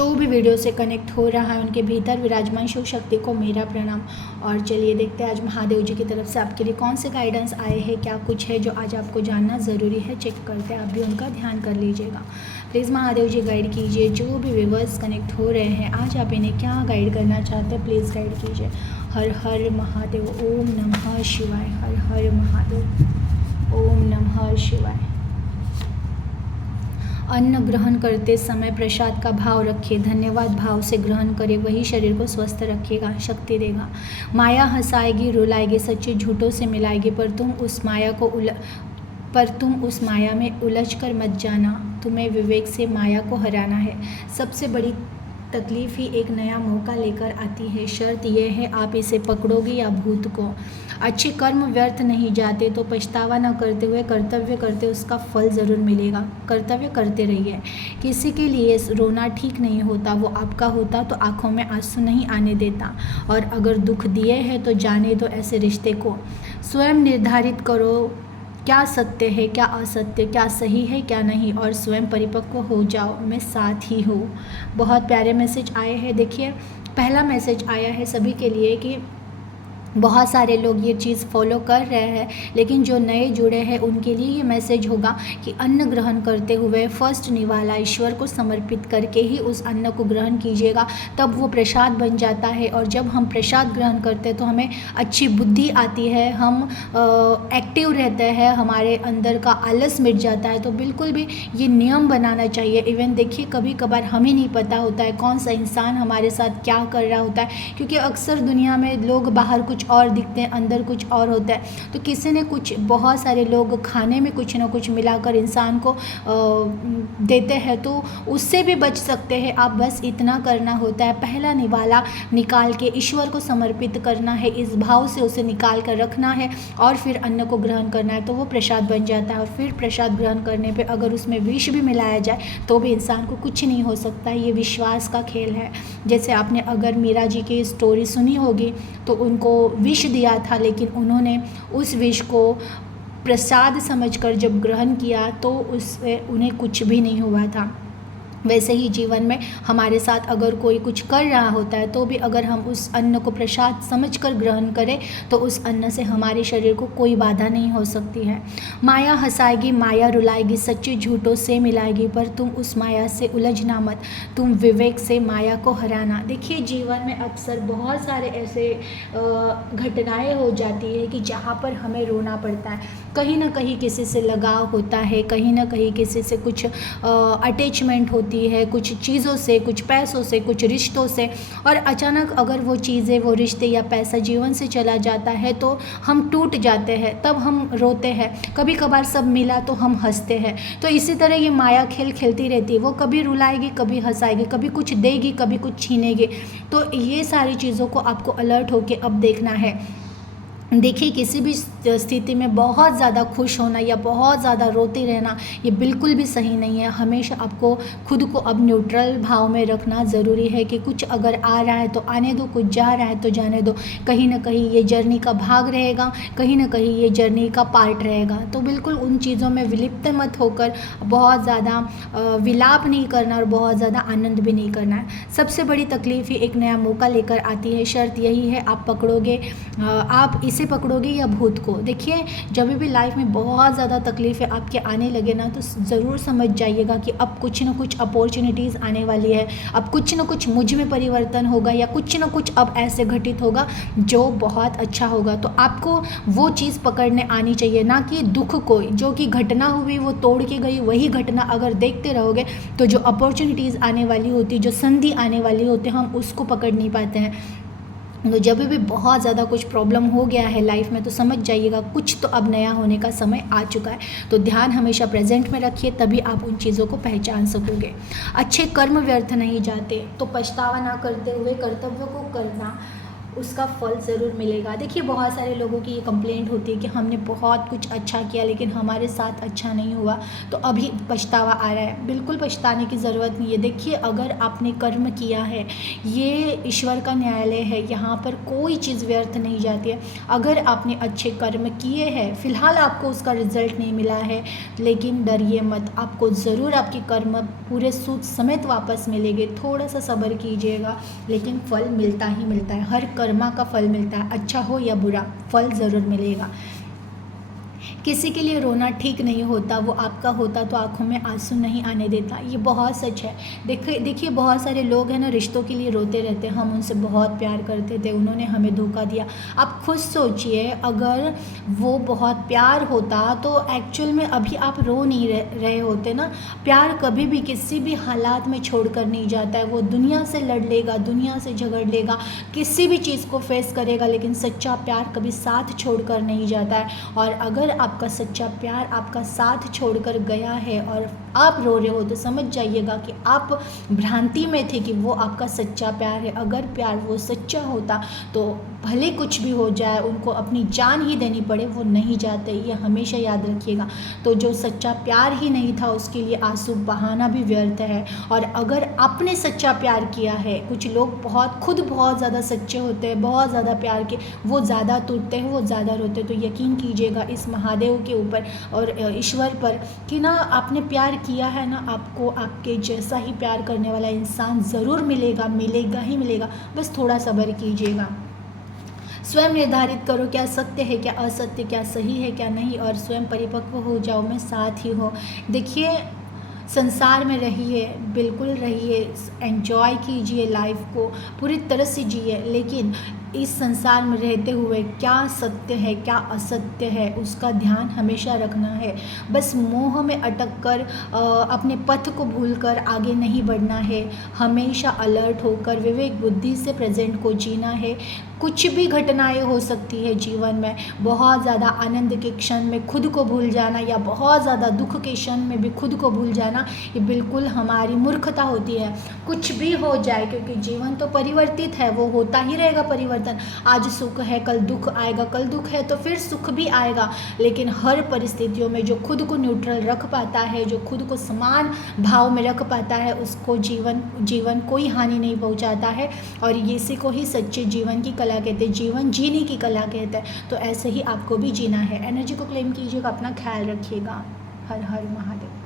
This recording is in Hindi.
जो भी वीडियो से कनेक्ट हो रहा है उनके भीतर विराजमान शिव शक्ति को मेरा प्रणाम। और चलिए देखते हैं आज महादेव जी की तरफ से आपके लिए कौन से गाइडेंस आए हैं, क्या कुछ है जो आज आपको जानना ज़रूरी है। चेक करते हैं, आप भी उनका ध्यान कर लीजिएगा। प्लीज़ महादेव जी गाइड कीजिए, जो भी व्यूवर्स कनेक्ट हो रहे हैं आज आप इन्हें क्या गाइड करना चाहते हैं प्लीज़ गाइड कीजिए। हर हर महादेव, ओम नमः शिवाय। हर हर महादेव, ओम नमः शिवाय। अन्न ग्रहण करते समय प्रसाद का भाव रखिए, धन्यवाद भाव से ग्रहण करें, वही शरीर को स्वस्थ रखेगा, शक्ति देगा। माया हंसाएगी, रुलाएगी, सच्चे झूठों से मिलाएगी, पर तुम उस माया में उलझ कर मत जाना। तुम्हें विवेक से माया को हराना है। सबसे बड़ी तकलीफ ही एक नया मौका लेकर आती है। शर्त यह है आप इसे पकड़ोगे या भूत को। अच्छे कर्म व्यर्थ नहीं जाते, तो पछतावा न करते हुए कर्तव्य करते उसका फल ज़रूर मिलेगा। कर्तव्य करते रहिए। किसी के लिए रोना ठीक नहीं होता, वो आपका होता तो आँखों में आंसू नहीं आने देता। और अगर दुख दिए हैं तो जाने दो ऐसे रिश्ते को। स्वयं निर्धारित करो क्या सत्य है, क्या असत्य, क्या सही है, क्या नहीं, और स्वयं परिपक्व हो जाओ। मैं साथ ही हूँ। बहुत प्यारे मैसेज आए हैं। देखिए, पहला मैसेज आया है सभी के लिए कि बहुत सारे लोग ये चीज़ फॉलो कर रहे हैं, लेकिन जो नए जुड़े हैं उनके लिए ये मैसेज होगा कि अन्न ग्रहण करते हुए फर्स्ट निवाला ईश्वर को समर्पित करके ही उस अन्न को ग्रहण कीजिएगा, तब वो प्रसाद बन जाता है। और जब हम प्रसाद ग्रहण करते हैं तो हमें अच्छी बुद्धि आती है, हम एक्टिव रहते हैं, हमारे अंदर का आलस मिट जाता है। तो बिल्कुल भी ये नियम बनाना चाहिए। इवन देखिए, कभी कभार हमें नहीं पता होता है कौन सा इंसान हमारे साथ क्या कर रहा होता है, क्योंकि अक्सर दुनिया में लोग बाहर कुछ और दिखते हैं, अंदर कुछ और होता है। तो किसी ने कुछ, बहुत सारे लोग खाने में कुछ ना कुछ मिलाकर इंसान को देते हैं, तो उससे भी बच सकते हैं आप। बस इतना करना होता है, पहला निवाला निकाल के ईश्वर को समर्पित करना है, इस भाव से उसे निकाल कर रखना है और फिर अन्न को ग्रहण करना है, तो वो प्रसाद बन जाता है। और फिर प्रसाद ग्रहण करने पे अगर उसमें विष भी मिलाया जाए तो भी इंसान को कुछ नहीं हो सकता है। ये विश्वास का खेल है। जैसे आपने अगर मीरा जी की स्टोरी सुनी होगी, तो उनको विष दिया था, लेकिन उन्होंने उस विष को प्रसाद समझकर जब ग्रहण किया तो उससे उन्हें कुछ भी नहीं हुआ था। वैसे ही जीवन में हमारे साथ अगर कोई कुछ कर रहा होता है तो भी अगर हम उस अन्न को प्रसाद समझकर ग्रहण करें तो उस अन्न से हमारे शरीर को कोई बाधा नहीं हो सकती है। माया हंसाएगी, माया रुलाएगी, सच्चे झूठों से मिलाएगी, पर तुम उस माया से उलझना मत, तुम विवेक से माया को हराना। देखिए, जीवन में अक्सर बहुत सारे ऐसे घटनाएं हो जाती है कि जहाँ पर हमें रोना पड़ता है। कहीं ना कहीं किसी से लगाव होता है, कहीं ना कहीं किसी से कुछ अटैचमेंट होती है, कुछ चीज़ों से, कुछ पैसों से, कुछ रिश्तों से, और अचानक अगर वो चीज़ें, वो रिश्ते या पैसा जीवन से चला जाता है तो हम टूट जाते हैं, तब हम रोते हैं। कभी कभार सब मिला तो हम हंसते हैं। तो इसी तरह ये माया खेल खेलती रहती है, वो कभी रुलाएगी, कभी हंसाएगी, कभी कुछ देगी, कभी कुछ छीनेगी। तो ये सारी चीज़ों को आपको अलर्ट होकर अब देखना है। देखिए, किसी भी स्थिति में बहुत ज़्यादा खुश होना या बहुत ज़्यादा रोते रहना ये बिल्कुल भी सही नहीं है। हमेशा आपको खुद को अब न्यूट्रल भाव में रखना ज़रूरी है कि कुछ अगर आ रहा है तो आने दो, कुछ जा रहा है तो जाने दो। कहीं ना कहीं ये जर्नी का भाग रहेगा, कहीं ना कहीं ये जर्नी का पार्ट रहेगा। तो बिल्कुल उन चीज़ों में विलिप्त मत होकर बहुत ज़्यादा विलाप नहीं करना और बहुत ज़्यादा आनंद भी नहीं करना है। सबसे बड़ी तकलीफ ही एक नया मौका लेकर आती है। शर्त यही है आप पकड़ोगे, आप इसे पकड़ोगे या भूत को। देखिए, जब भी लाइफ में बहुत ज़्यादा तकलीफ़ें आपके आने लगे ना, तो ज़रूर समझ जाइएगा कि अब कुछ ना कुछ अपॉर्चुनिटीज़ आने वाली है, अब कुछ ना कुछ मुझ में परिवर्तन होगा, या कुछ ना कुछ अब ऐसे घटित होगा जो बहुत अच्छा होगा। तो आपको वो चीज़ पकड़ने आनी चाहिए, ना कि दुख को, जो कि घटना हुई वो तोड़ के गई, वही घटना अगर देखते रहोगे तो जो अपॉर्चुनिटीज़ आने वाली होती, जो संधि आने वाली होती, हम उसको पकड़ नहीं पाते हैं। तो जब भी बहुत ज़्यादा कुछ प्रॉब्लम हो गया है लाइफ में तो समझ जाइएगा कुछ तो अब नया होने का समय आ चुका है। तो ध्यान हमेशा प्रेजेंट में रखिए, तभी आप उन चीज़ों को पहचान सकोगे। अच्छे कर्म व्यर्थ नहीं जाते, तो पछतावा ना करते हुए कर्तव्य को करना। उसका फल ज़रूर मिलेगा। देखिए बहुत सारे लोगों की ये कंप्लेंट होती है कि हमने बहुत कुछ अच्छा किया लेकिन हमारे साथ अच्छा नहीं हुआ, तो अभी पछतावा आ रहा है। बिल्कुल पछताने की ज़रूरत नहीं है। देखिए अगर आपने कर्म किया है, ये ईश्वर का न्यायालय है, यहाँ पर कोई चीज़ व्यर्थ नहीं जाती है। अगर आपने अच्छे कर्म किए हैं, फ़िलहाल आपको उसका रिजल्ट नहीं मिला है, लेकिन डरिए मत, आपको ज़रूर आपके कर्म पूरे सूद समेत वापस मिलेंगे। थोड़ा सा सब्र कीजिएगा, लेकिन फल मिलता ही मिलता है। हर कर्मा का फल मिलता है, अच्छा हो या बुरा, फल ज़रूर मिलेगा। किसी के लिए रोना ठीक नहीं होता, वो आपका होता तो आंखों में आंसू नहीं आने देता, ये बहुत सच है। देखिए बहुत सारे लोग हैं ना, रिश्तों के लिए रोते रहते हैं। हम उनसे बहुत प्यार करते थे, उन्होंने हमें धोखा दिया। आप खुद सोचिए, अगर वो बहुत प्यार होता तो एक्चुअल में अभी आप रो नहीं रहे होते ना। प्यार कभी भी किसी भी हालात में छोड़ कर नहीं जाता है। वो दुनिया से लड़ लेगा, दुनिया से झगड़ लेगा, किसी भी चीज़ को फेस करेगा, लेकिन सच्चा प्यार कभी साथ छोड़ कर नहीं जाता है। और अगर आपका सच्चा प्यार आपका साथ छोड़कर गया है और आप रो रहे हो, तो समझ जाइएगा कि आप भ्रांति में थे कि वो आपका सच्चा प्यार है। अगर प्यार वो सच्चा होता तो भले कुछ भी हो जाए, उनको अपनी जान ही देनी पड़े, वो नहीं जाते, ये हमेशा याद रखिएगा। तो जो सच्चा प्यार ही नहीं था, उसके लिए आंसू बहाना भी व्यर्थ है। और अगर आपने सच्चा प्यार किया है, कुछ लोग खुद बहुत ज़्यादा सच्चे होते हैं, बहुत ज़्यादा प्यार के, वो ज़्यादा टूटते हैं, वो ज़्यादा रोते हैं। तो यकीन कीजिएगा इस महादेव के ऊपर और ईश्वर पर कि ना, आपने प्यार किया है ना, आपको आपके जैसा ही प्यार करने वाला इंसान ज़रूर मिलेगा, मिलेगा ही मिलेगा। बस थोड़ा सब्र कीजिएगा। स्वयं निर्धारित करो क्या सत्य है, क्या असत्य, क्या सही है, क्या नहीं, और स्वयं परिपक्व हो जाओ, मैं साथ ही हूँ। देखिए संसार में रहिए, बिल्कुल रहिए, एंजॉय कीजिए, लाइफ को पूरी तरह से जिए, लेकिन इस संसार में रहते हुए क्या सत्य है, क्या असत्य है, उसका ध्यान हमेशा रखना है। बस मोह में अटक कर अपने पथ को भूलकर आगे नहीं बढ़ना है। हमेशा अलर्ट होकर विवेक बुद्धि से प्रेजेंट को जीना है। कुछ भी घटनाएं हो सकती है जीवन में, बहुत ज़्यादा आनंद के क्षण में खुद को भूल जाना या बहुत ज़्यादा दुख के क्षण में भी खुद को भूल जाना, ये बिल्कुल हमारी मूर्खता होती है। कुछ भी हो जाए, क्योंकि जीवन तो परिवर्तित है, वो होता ही रहेगा परिवर्तन। आज सुख है, कल दुख आएगा, कल दुख है तो फिर सुख भी आएगा। लेकिन हर परिस्थितियों में जो खुद को न्यूट्रल रख पाता है, जो खुद को समान भाव में रख पाता है, उसको जीवन कोई हानि नहीं पहुंचाता है। और इसी को ही सच्चे जीवन की कला कहते हैं, जीवन जीने की कला कहते हैं। तो ऐसे ही आपको भी जीना है। एनर्जी को क्लेम कीजिएगा, अपना ख्याल रखिएगा। हर हर महादेव।